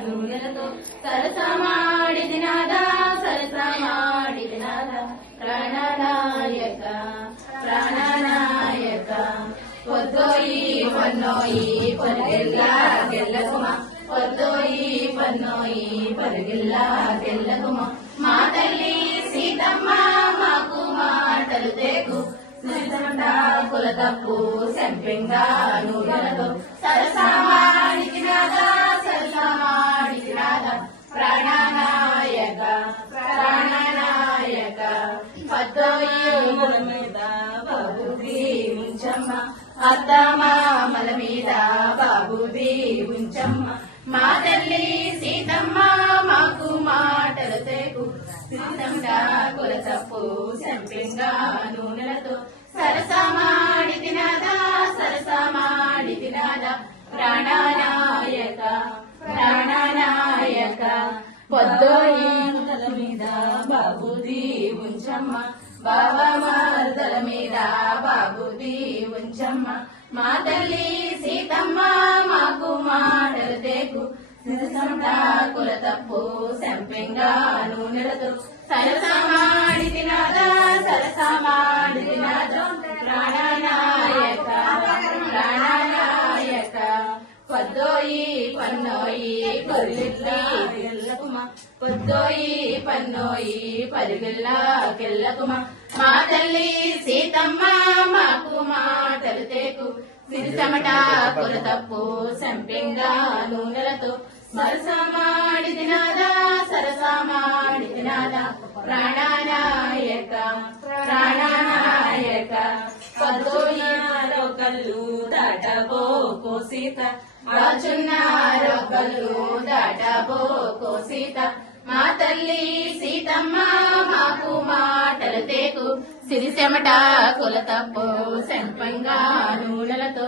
నూనెలతో సరసమాడిది నాదా సరసమాడిది నాదా ప్రాణనాయక ప్రాణనాయక పొద్దోయి పన్నోయి పొరిగిల్లా గెల్లకుమ పొద్దోయి పన్నోయి పొరిగిల్లా గెల్లకుమ మా తల్లి సీతమ్మ మాకు మాటలు తేకు కుల తప్పు సెంపింగా నూనెలతో సరసమాడిది నాదా సరసమాడిది నాదా ప్రాణనాయక ప్రాణనాయక పద్దోయి మీద బాబుది ఉంచమ్మ అత్తమామల మీద బాబుది ఉంచమ్మ మా తల్లి సీతమ్మ మాకు మాటలు తేకు సీతంగా కుల తప్పు సెంపింగా నూనెలతో సరసమాడిది నాదా సరసమాడిది నాదా ప్రాణనాయక ప్రాణనాయక పొద్దోయి తల మీద బాబుది ఉంచమ్మ బాబా మరదల మీద బాబుది ఉంచమ్మ మా తల్లి సీతమ్మ మాకు మాటలు తేకు సరసంగా కుల తప్పు సెంపింగా నూనెలతో సరసమాడిది నాదా సరసమాడిది నాదా ప్రాణనాయక ప్రాణనాయక పొద్దోయి పన్నోయి పొరిగిల్లా గెల్లకుమ పొద్దోయి పన్నోయి పరిగిల్లా గెల్లకుమ మా తల్లి సీతమ్మ మాకు మాటలు తేకు సిరిసమట కుల తప్పు సంపింగా నూనెలతో సరసమాడిది నాదా సరసమాడిది నాదా ప్రాణనాయక ప్రాణనాయక పొద్దోయారో కళ్ళు దాటబోకో సీత వాచున్నారో కళ్ళు దాటబోకో సీత మా తల్లి సీతమ్మ మాకు మాటలు తేకు సిరిసెమట కుల తప్పు సెంపంగా నూనెలతో